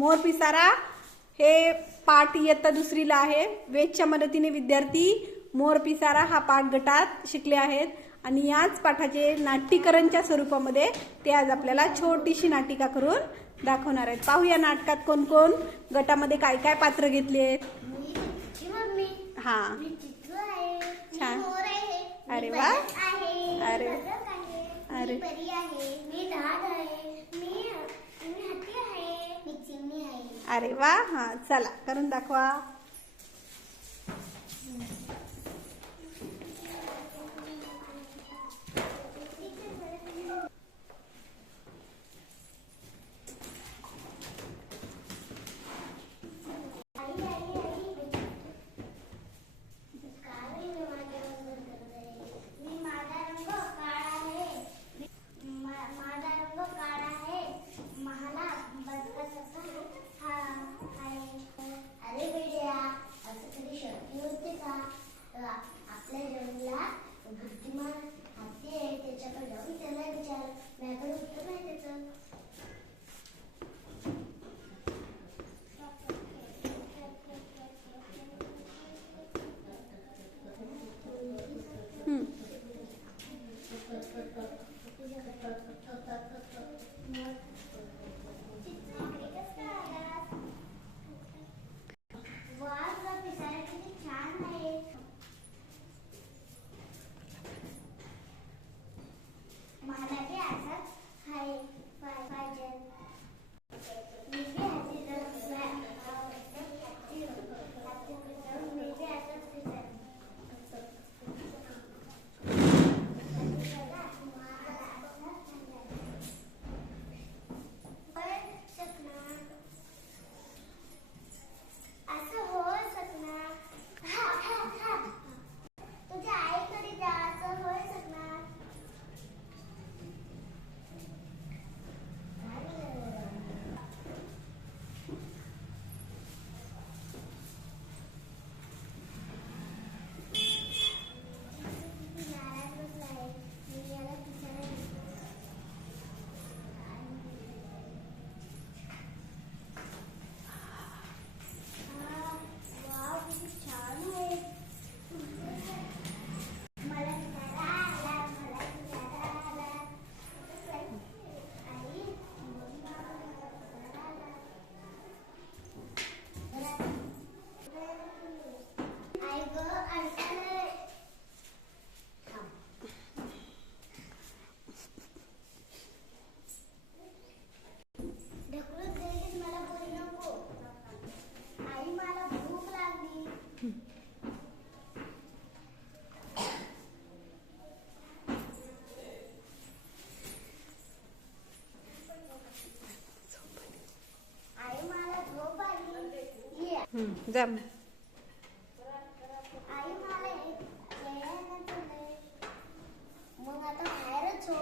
मोर पिसारा हे पाठ इयत्ता दुसरीला आहे. वेदच्या मदतीने विद्यार्थी मोर पिसारा हा पाठ गटात शिकले आहेत आणि याच पाठाचे नाट्यीकरणच्या स्वरूपामध्ये ते आज आपल्याला छोटीशी नाटिका करून दाखवणार आहेत. पाहूया नाटकात कोण कोण गटामध्ये काय काय पात्र घेतली आहेत. हा छान. अरे वा. अरे अरे अरे वा. हा चला करून दाखवा. जम मग आता बाहेरच हो.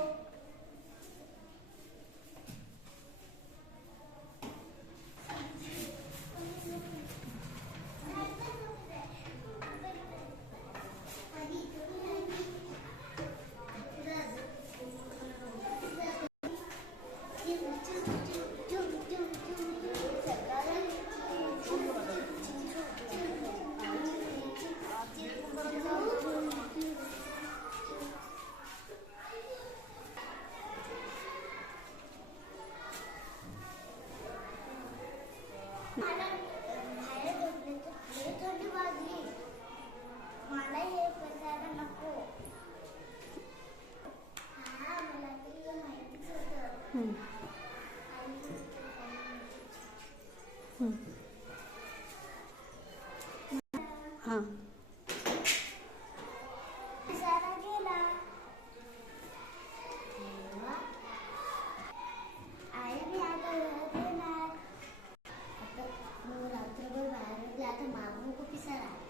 हाँ रात्रभर बाहेर आता मागू को पिसारा